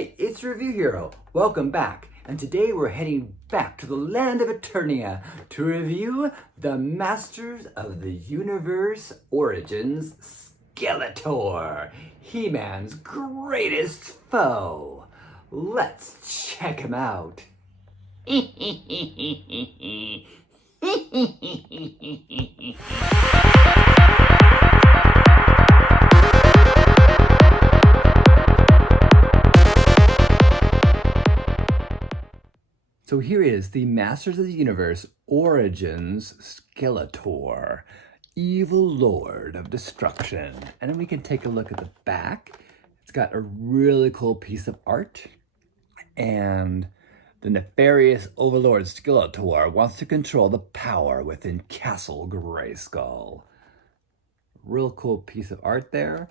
Hey, it's Review Hero. Welcome back. And today we're heading back to the land of Eternia to review the Masters of the Universe Origins Skeletor, He-Man's greatest foe. Let's check him out. So here is the Masters of the Universe Origins Skeletor, evil lord of destruction. And then we can take a look at the back. It's got a really cool piece of art. And the nefarious overlord Skeletor wants to control the power within Castle Grayskull. Real cool piece of art there.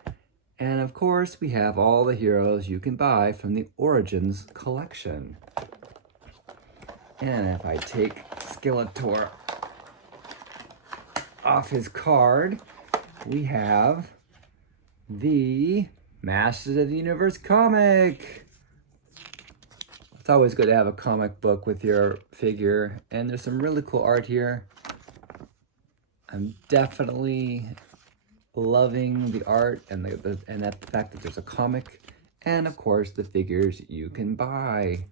And of course, we have all the heroes you can buy from the Origins collection. And if I take Skeletor off his card, we have the Masters of the Universe comic. It's always good to have a comic book with your figure, and there's some really cool art here. I'm definitely loving the art and the fact that there's a comic, and of course the figures you can buy.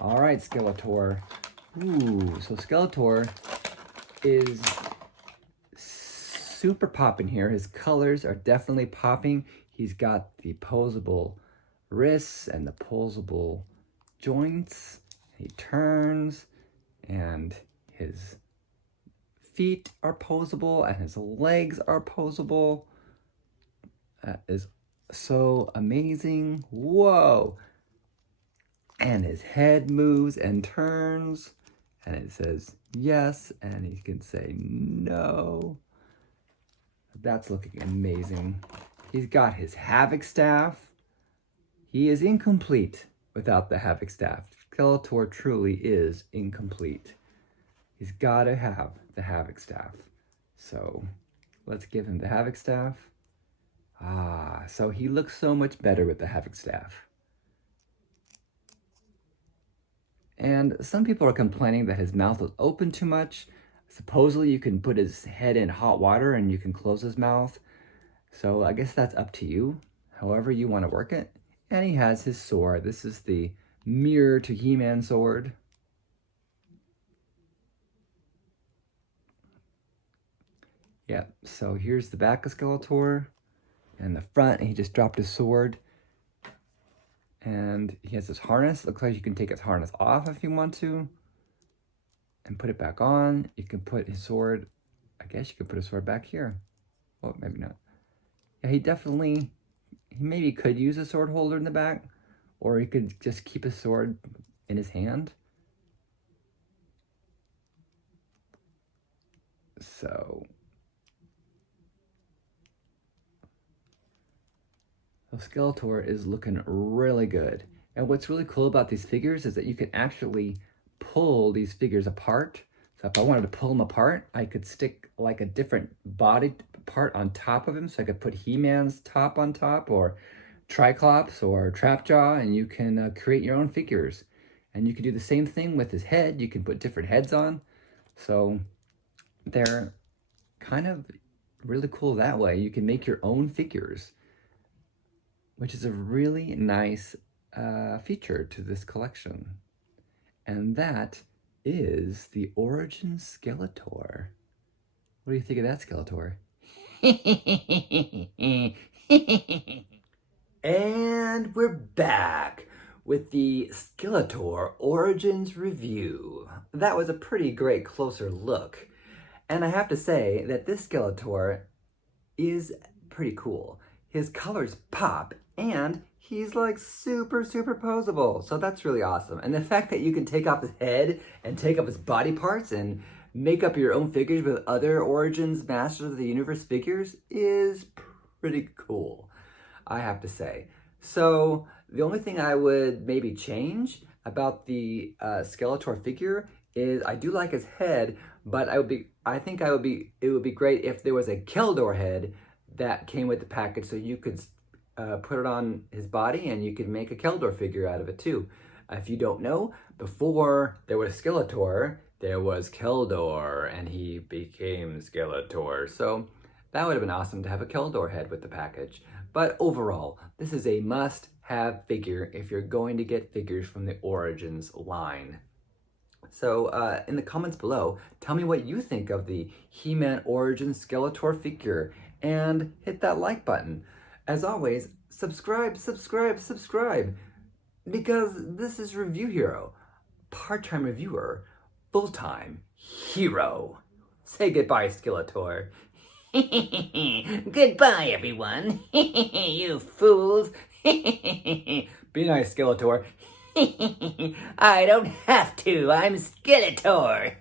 All right, Skeletor. Ooh, so Skeletor is super popping here. His colors are definitely popping. He's got the posable wrists and the posable joints. He turns, and his feet are posable, and his legs are posable. That is so amazing. Whoa! And his head moves and turns, and it says yes, and he can say no. That's looking amazing. He's got his Havoc Staff. He is incomplete without the Havoc Staff. Skeletor truly is incomplete. He's got to have the Havoc Staff. So let's give him the Havoc Staff. So he looks so much better with the Havoc Staff. And some people are complaining that his mouth is open too much. Supposedly you can put his head in hot water and you can close his mouth. So I guess that's up to you, however you want to work it. And he has his sword. This is the mirror to He-Man sword. Yep, so here's the back of Skeletor. And the front, he just dropped his sword. And he has this harness. Looks like you can take his harness off if you want to and put it back on. You can put his sword, I guess you could put his sword back here. Well, maybe not. Yeah, he maybe could use a sword holder in the back, or he could just keep his sword in his hand. So Skeletor is looking really good. And what's really cool about these figures is that you can actually pull these figures apart. So if I wanted to pull them apart, I could stick like a different body part on top of him. So I could put He-Man's top on top, or Triclops or Trapjaw, and you can create your own figures. And you can do the same thing with his head. You can put different heads on. So they're kind of really cool that way. You can make your own figures, which is a really nice feature to this collection. And that is the Origin Skeletor. What do you think of that, Skeletor? And we're back with the Skeletor Origins review. That was a pretty great closer look. And I have to say that this Skeletor is pretty cool. His colors pop, and he's like super posable. So that's really awesome. And the fact that you can take off his head and take off his body parts and make up your own figures with other Origins Masters of the Universe figures is pretty cool, I have to say. So the only thing I would maybe change about the Skeletor figure is I do like his head, but it would be great if there was a Keldor head that came with the package, so you could put it on his body and you could make a Skeletor figure out of it too. If you don't know, before there was Skeletor, there was Keldor, and he became Skeletor. So that would have been awesome to have a Keldor head with the package. But overall, this is a must-have figure if you're going to get figures from the Origins line. So in the comments below, tell me what you think of the He-Man Origins Skeletor figure, and hit that like button. As always, subscribe, because this is Review Hero, part-time reviewer, full-time hero. Say goodbye, Skeletor. Goodbye, everyone. You fools. Be nice, Skeletor. I don't have to. I'm Skeletor.